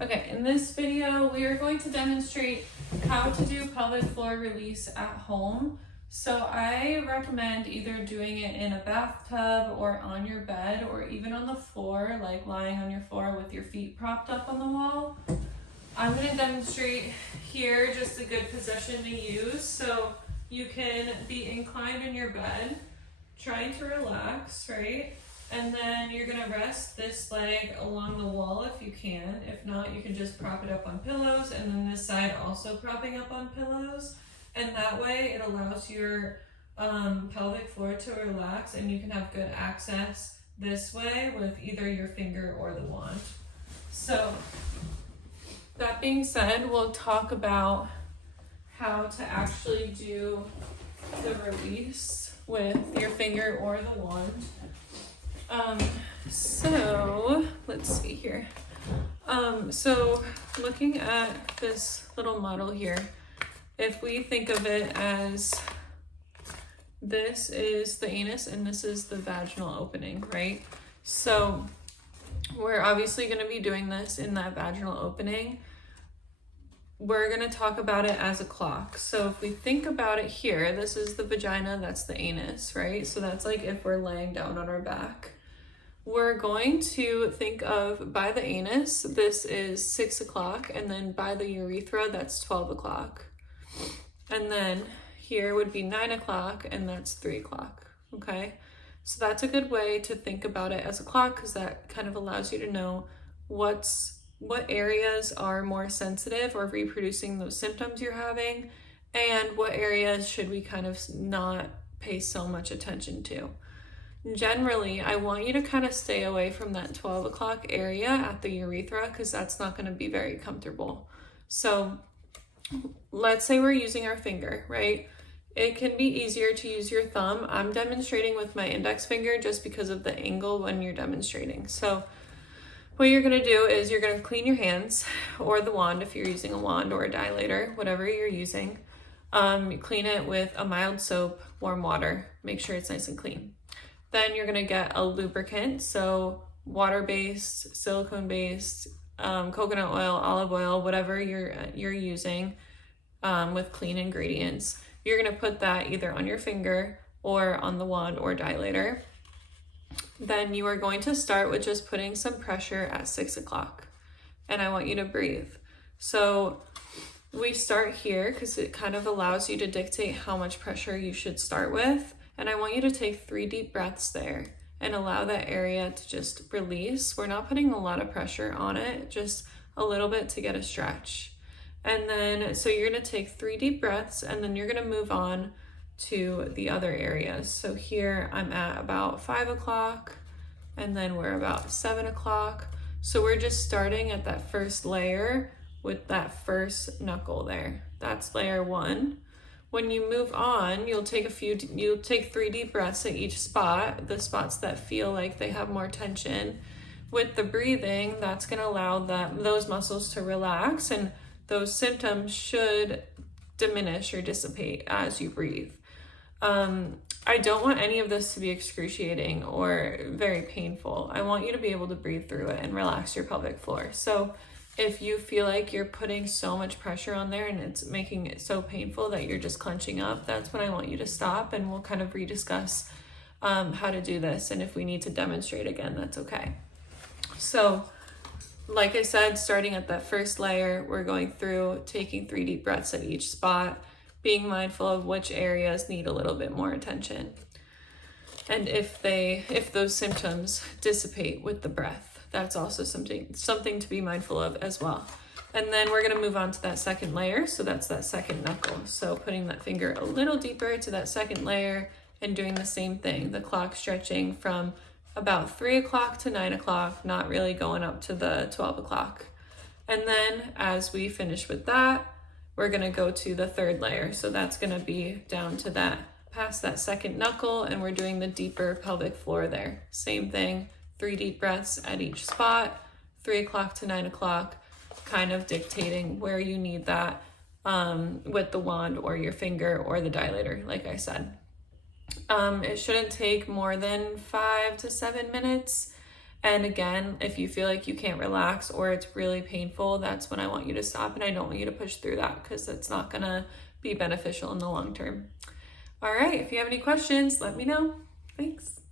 Okay, in this video, we are going to demonstrate how to do pelvic floor release at home. So I recommend either doing it in a bathtub or on your bed or even on the floor, like lying on your floor with your feet propped up on the wall. I'm going to demonstrate here just a good position to use. So you can be inclined in your bed, trying to relax, right? And then you're gonna rest this leg along the wall if you can. If not, you can just prop it up on pillows, and then this side also propping up on pillows. And that way it allows your pelvic floor to relax, and you can have good access this way with either your finger or the wand. So that being said, we'll talk about how to actually do the release with your finger or the wand. So let's see here. So looking at this little model here, if we think of it as this is the anus and this is the vaginal opening, right? So we're obviously going to be doing this in that vaginal opening. We're going to talk about it as a clock. So if we think about it here, this is the vagina, that's the anus, right? So that's like if we're laying down on our back. We're going to think of by the anus, this is 6 o'clock, and then by the urethra, that's 12 o'clock. And then here would be 9 o'clock, and that's 3 o'clock, okay? So that's a good way to think about it as a clock, because that kind of allows you to know what areas are more sensitive or reproducing those symptoms you're having, and what areas should we kind of not pay so much attention to. Generally, I want you to kind of stay away from that 12 o'clock area at the urethra because that's not going to be very comfortable. So let's say we're using our finger, right? It can be easier to use your thumb. I'm demonstrating with my index finger just because of the angle when you're demonstrating. So what you're going to do is you're going to clean your hands or the wand if you're using a wand or a dilator, whatever you're using. You clean it with a mild soap, warm water. Make sure it's nice and clean. Then you're gonna get a lubricant, so water-based, silicone-based, coconut oil, olive oil, whatever you're using with clean ingredients. You're gonna put that either on your finger or on the wand or dilator. Then you are going to start with just putting some pressure at 6 o'clock, and I want you to breathe. So we start here because it kind of allows you to dictate how much pressure you should start with. And I want you to take 3 deep breaths there and allow that area to just release. We're not putting a lot of pressure on it, just a little bit to get a stretch. And then, so you're gonna take 3 deep breaths and then you're gonna move on to the other areas. So here I'm at about 5 o'clock and then we're about 7 o'clock. So we're just starting at that first layer with that first knuckle there. That's layer 1. When you move on, you'll take 3 deep breaths at each spot, the spots that feel like they have more tension. With the breathing, that's gonna allow those muscles to relax and those symptoms should diminish or dissipate as you breathe. I don't want any of this to be excruciating or very painful. I want you to be able to breathe through it and relax your pelvic floor. So if you feel like you're putting so much pressure on there and it's making it so painful that you're just clenching up, that's when I want you to stop, and we'll kind of rediscuss how to do this. And if we need to demonstrate again, that's okay. So like I said, starting at that first layer, we're going through taking 3 deep breaths at each spot, being mindful of which areas need a little bit more attention. And if those symptoms dissipate with the breath, that's also something to be mindful of as well. And then we're gonna move on to that second layer. So that's that second knuckle. So putting that finger a little deeper to that second layer and doing the same thing. The clock stretching from about 3 o'clock to 9 o'clock, not really going up to the 12 o'clock. And then as we finish with that, we're gonna go to the third layer. So that's gonna be down to that, past that second knuckle, and we're doing the deeper pelvic floor there. Same thing. 3 deep breaths at each spot, 3 o'clock to 9 o'clock, kind of dictating where you need that with the wand or your finger or the dilator, like I said. It shouldn't take more than 5 to 7 minutes. And again, if you feel like you can't relax or it's really painful, that's when I want you to stop, and I don't want you to push through that because it's not gonna be beneficial in the long term. All right, if you have any questions, let me know. Thanks.